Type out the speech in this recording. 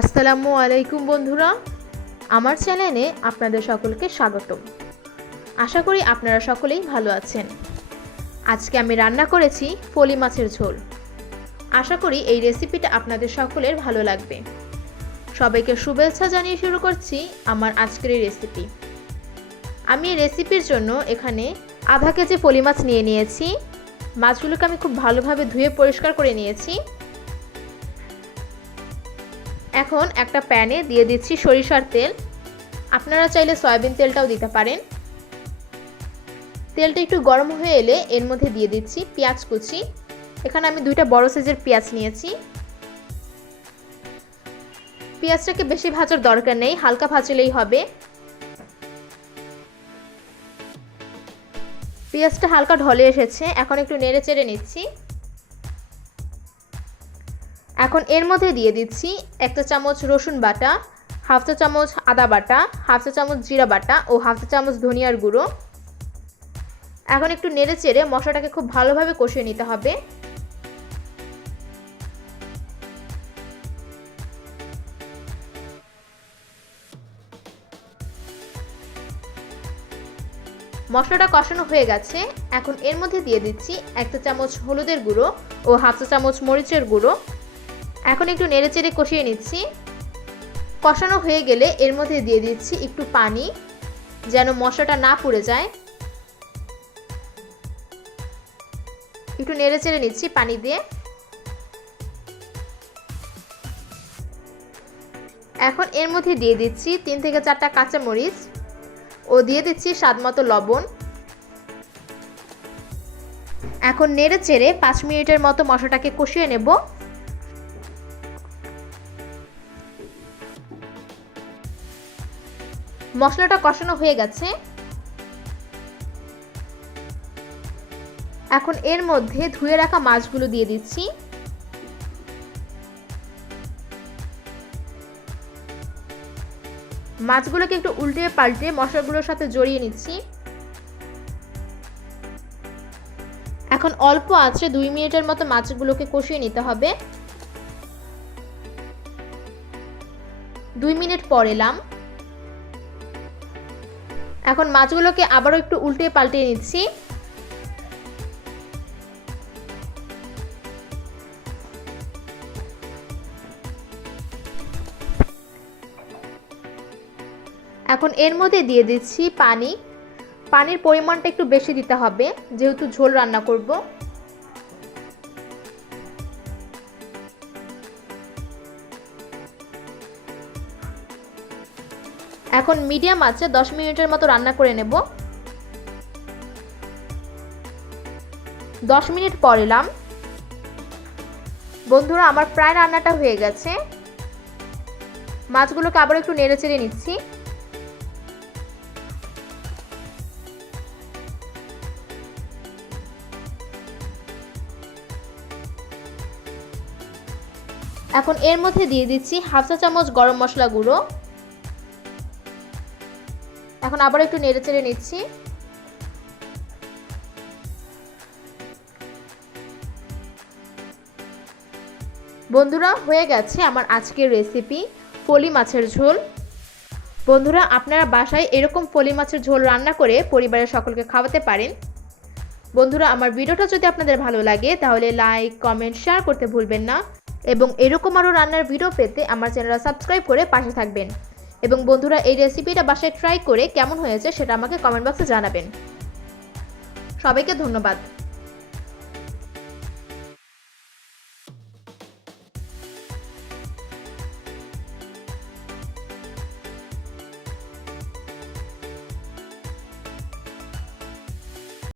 আসসালামু আলাইকুম বন্ধুরা। আমার চ্যানেলে আপনাদের সকলকে স্বাগতম। আশা করি আপনারা সকলেই ভালো আছেন। আজকে আমি রান্না করেছি ফলি মাছের ঝোল। আশা করি এই রেসিপিটা আপনাদের সকলের ভালো লাগবে। সবাইকে শুভেচ্ছা জানিয়ে শুরু করছি আমার আজকের এই রেসিপি। আমি এই রেসিপির জন্য এখানে আধা কেজি ফলি মাছ নিয়ে নিয়েছি। মাছগুলোকে আমি খুব ভালোভাবে ধুয়ে পরিষ্কার করে নিয়েছি। এখন একটা প্যানে দিয়ে দিচ্ছি সরিষার তেল। আপনারা চাইলে সয়াবিন তেলটাও দিতে পারেন। তেলটা একটু গরম হয়ে এলে এর মধ্যে দিয়ে দিচ্ছি পেঁয়াজ কুচি। এখানে আমি দুইটা বড় সাইজের পেঁয়াজ নিয়েছি। পেঁয়াজটাকে বেশি ভাজার দরকার নেই, হালকা ভাজলেই হবে। পেঁয়াজটা হালকা ঢলে এসেছে, এখন একটু নেড়ে চেড়ে নিচ্ছি। এখন এর মধ্যে দিয়ে দিচ্ছি একটা চামচ রসুন বাটা, হাফ চা চামচ আদা বাটা, হাফ চা চামচ জিরা বাটা ও হাফ চা চামচ ধনিয়ার গুঁড়ো। এখন একটু নেড়ে চেড়ে মশলাটাকে খুব ভালোভাবে কষিয়ে নিতে হবে। মশলাটা কষানো হয়ে গেছে। এখন এর মধ্যে দিয়ে দিচ্ছি একটা চামচ হলুদের গুঁড়ো ও হাফ চা চামচ মরিচের গুঁড়ো। এখন একটু নেড়ে চেড়ে কষিয়ে নিচ্ছি। কষানো হয়ে গেলে এর মধ্যে দিয়ে দিচ্ছি একটু পানি, যেন মশলাটা না পুড়ে যায়। একটু নেড়ে চেড়ে নিচ্ছি পানি দিয়ে। এখন এর মধ্যে দিয়ে দিচ্ছি তিন থেকে চারটা কাঁচামরিচ ও দিয়ে দিচ্ছি স্বাদ মতো লবণ। এখন নেড়ে চেড়ে পাঁচ মিনিটের মতো মশলাটাকে কষিয়ে নেব। মশলাটা কষানো হয়ে গেছে। এখন এর মধ্যে ধুয়ে রাখা মাছগুলো দিয়ে দিচ্ছি। মাছগুলোকে একটু উল্টে পাল্টে মশলাগুলোর সাথে জড়িয়ে নিচ্ছি। এখন অল্প আঁচড়ে দুই মিনিটের মতো মাছগুলোকে কষিয়ে নিতে হবে। দুই মিনিট পর এলাম। এখন মাছগুলোকে আবারও একটু উল্টে পাল্টিয়ে নিচ্ছি। এখন এর মধ্যে দিয়ে দিচ্ছি পানি। পানির পরিমাণটা একটু বেশি দিতে হবে, যেহেতু ঝোল রান্না করব। এখন মিডিয়াম আছে, দশ মিনিটের মতো রান্না করে নেব। দশ মিনিট পর এলাম। বন্ধুরা, আমার প্রায় রান্নাটা হয়ে গেছে। মাছগুলোকে আবার একটু নেড়ে চেড়ে নিচ্ছি। এখন এর মধ্যে দিয়ে দিচ্ছি হাফ চা চামচ গরম মশলা গুঁড়ো। এখন আবার একটু নেড়ে চেড়ে নিচ্ছি। বন্ধুরা, হয়ে গেছে আমার আজকের রেসিপি পলি মাছের ঝোল। বন্ধুরা, আপনারা বাসায় এরকম পলি মাছের ঝোল রান্না করে পরিবারের সকলকে খাওয়াতে পারেন। বন্ধুরা, আমার ভিডিওটা যদি আপনাদের ভালো লাগে, তাহলে লাইক কমেন্ট শেয়ার করতে ভুলবেন না। এবং এরকম আরও রান্নার ভিডিও পেতে আমার চ্যানেলটা সাবস্ক্রাইব করে পাশে থাকবেন। এবং বন্ধুরা এই রেসিপিটা বাসায় ট্রাই করে কেমন হয়েছে সেটা আমাকে কমেন্ট বক্সে জানাবেন। সবাইকে ধন্যবাদ।